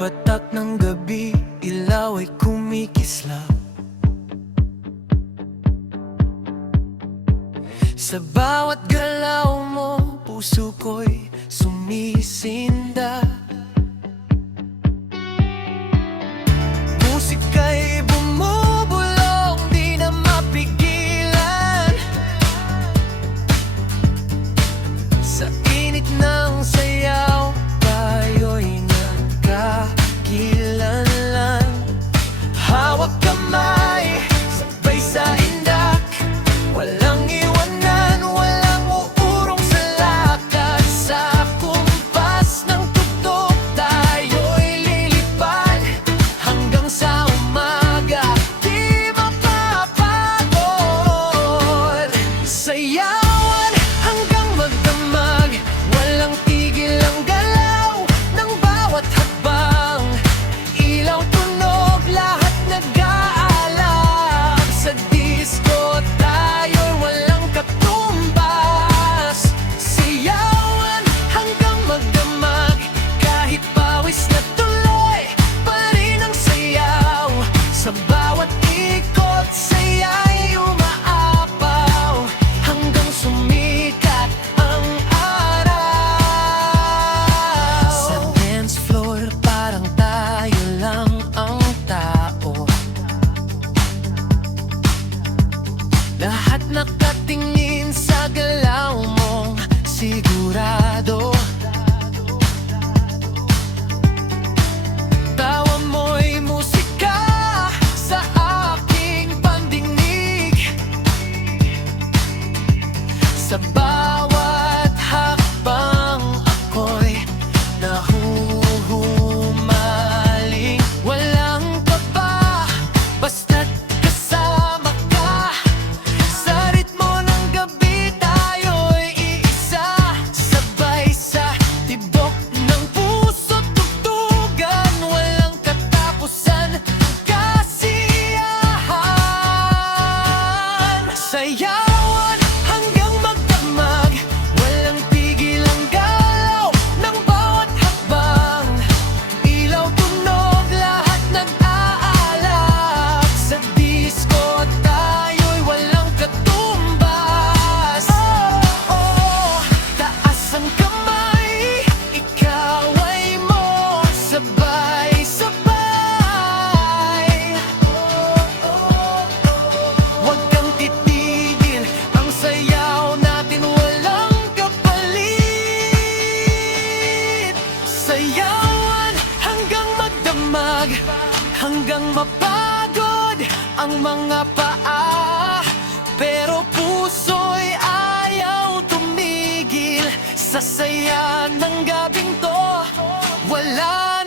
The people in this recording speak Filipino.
patak ng gabi, ilaw ay kumikislap. Sa bawat galaw mo, puso ko'y sumisinda. Musika'y bumubulong, di na mapigilan. Sa init ng sayaw, tayo'y nagkakilanlan. Hawak kamay, sabay sa indak, walang iwanan, walang uurong sa lakad. Sa kumpas ng tugtog, tayo'y lilipad hanggang sa umaga, di mapapagod. Sayawan hanggang magdamag, walang tigil ang galaw ng bawat hakbang. Ilaw, tunog, lahat nag-aalab. Sa disco tayo'y walang katumbas. Sayawan hanggang magdamag, kahit pawis na tuloy pa rin ang sayaw. Sa bawat ikot, saya'y umaapaw hanggang sumikat ang araw. Sa dance floor, parang tayo lang ang tao. Lahat nakatingin sa galaw mong sigurado. Tawa mo'y musika sa aking pandinig. Sa bawat hakbang ako'y nahuhumaling. Walang kaba, basta't kasama ka. Sa ritmo ng gabi tayo'y iisa. Sabay sa tibok ng puso't tugtugan, walang katapusan, kasiyahan. Sayawan hanggang magdamag, walang tigil ang galaw ng bawat hakbang. Ilaw, tunog, lahat nag-aalab. Sa disco tayo'y walang katumbas. Oh, oh, taas ang kamay, ikaw ay mo, sabay-sabay. Huwag kang titigil, ang sayaw natin walang kapalit. Sayawan hanggang magdamag, hanggang mapagod ang mga paa. Pero puso'y ayaw tumigil sa saya ng gabing to. Wala